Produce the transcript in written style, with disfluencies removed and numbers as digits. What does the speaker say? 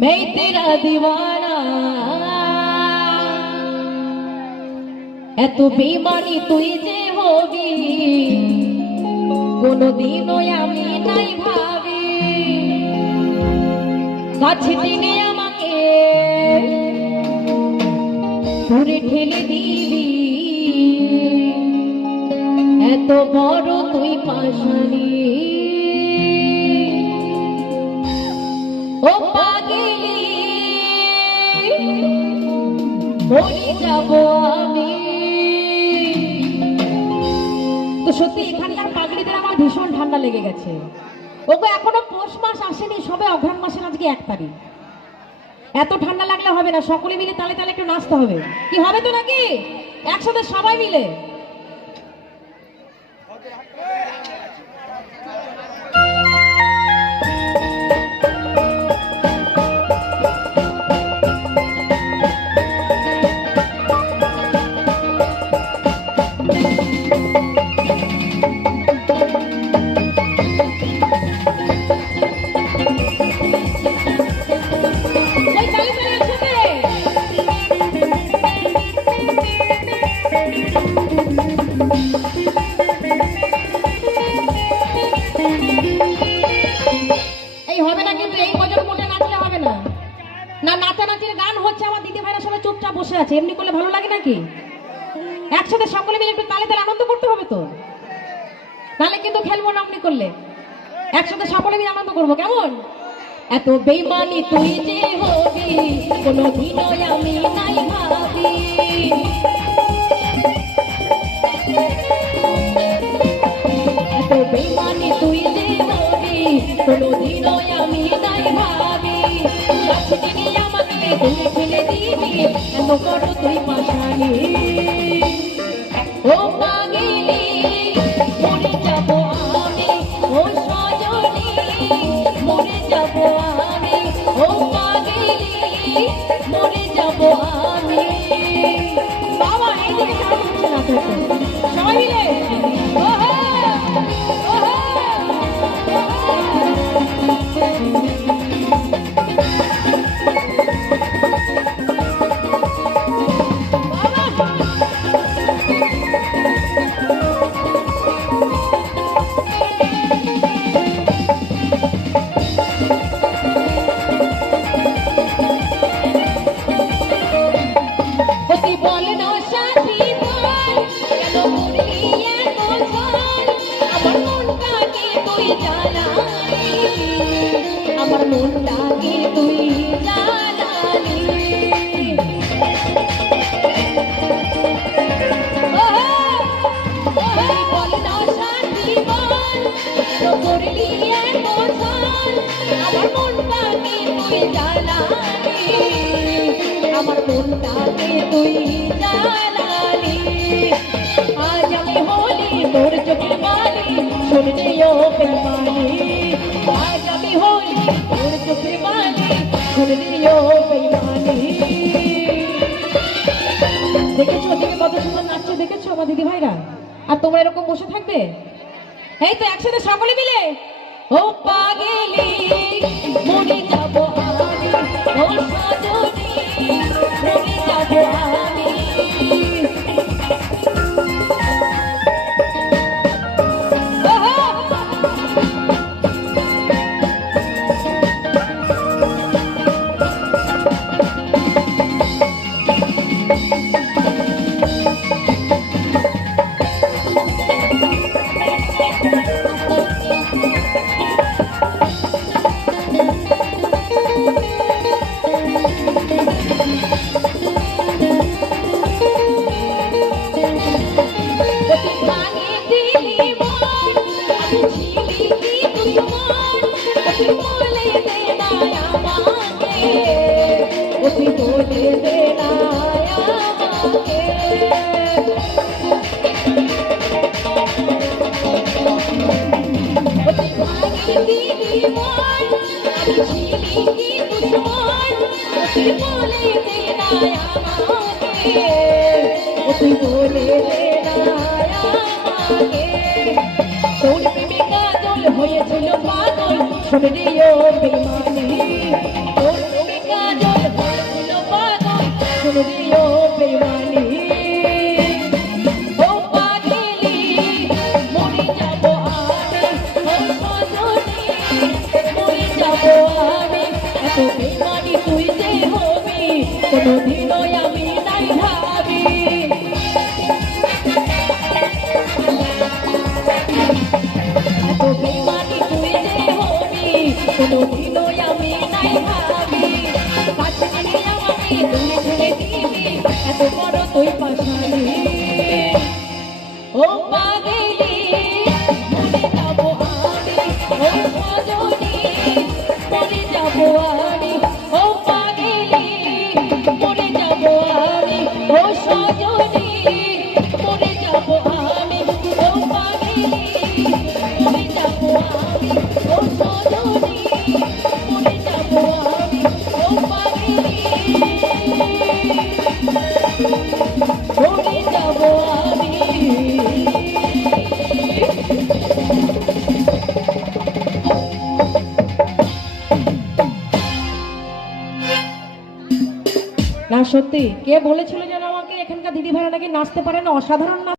मैं तेरा दीवाना এত বেমানি তুই যে হবি কোনদিনও আমি নাই ভাবি কাছে টেনে আমাকে দূরে ঠেলে দিবি এত বড় তুই পাশানি ও পাগলি মরে যাব আমি। তো সত্যি এখানকার পাগড়িদের আমার ভীষণ ঠান্ডা লেগে গেছে। ওগো এখনো পৌষ মাস আসেনি, সবে অঘ্রাণ মাসের আজকে 1 তারিখ। এত ঠান্ডা লাগলে হবে না, সকলে মিলে তালে তালে একটু নাচতে হবে। কি হবে তো নাকি একসাথে সবাই মিলে? বসে আছে এমনি করলে ভালো লাগে নাকি? একসাথে সকলে মিলে একটু তালে তালে আনন্দ করতে হবে তো, নাহলে কিন্তু খেলবো না। এমনি করলে একসাথে সকলে মিলে আনন্দ করবো, কেমন? এত বেমানি তুই যে হবি কোনদিনও আমি নাই ভাবি এত বেমানি তুই যে হবি কোনদিনও আমি নাই ভাবি কাছে টেনে আমাকে দূরে ঠেলে দিবি এত বড় তুই পাশানি ও পাগলি মরে যাব আমি ও সজনী মরে যাব আমি ও পাগলি মরে যাব আমি। বাবা এইদিকে কাজ হচ্ছে না তো, সবাই মিলে আমার মনটাকে তুই জানালি বল না শান্তি বল করলি আমার মনটাকে তুই জানালি আমার মনটাকে তুই জানালি আজ আমি হলি তোর চোখের বালি শুনলেও বেমানি আজ আমি হলি তোর চোখের বালি শুনলেও বেমানি। দেখেছো ওদিকে কত সুন্দর নাচছে, দেখেছো আমার দিদি ভাইরা? আর তোমরা এরকম বসে থাকবে? এই তো একসাথে সকলে মিলে ও পাগলি মরে যাব আমি ও সজনী মরে যাব আমি। তুই বলে তোর প্রেমে কাজল হয়েছিল পাগল শুনে বেমানি তোর দিও বেমানি ও পাগলি মরে যাব আমি ও সজনী মরে যাব আমি এত বেমানি তুই যে হবি কোনোদিনও আমি নাই ভাবি এত বেমানি তুই যে হবি কোনোদিনও আমি নাই ভাবি কাছে নিয়ে আমাকে দূরে ঠেলে দিবি এত বড় তুই পাশানি ও পাগলি মরে যাব আমি ও সজনী মরে যাব আমি ও পাগলি মরে যাব আমি ও সজনী মরে যাব আমি ও পাগলি মরে যাব আমি ও সজনী মরে যাব আমি ও পাগলি মরে যাব আমি না সত্যি কে বলেছিল যেন আমাকে এখানকার দিদি ভাইরা নাকি নাচতে পারে না অসাধারণ নাচ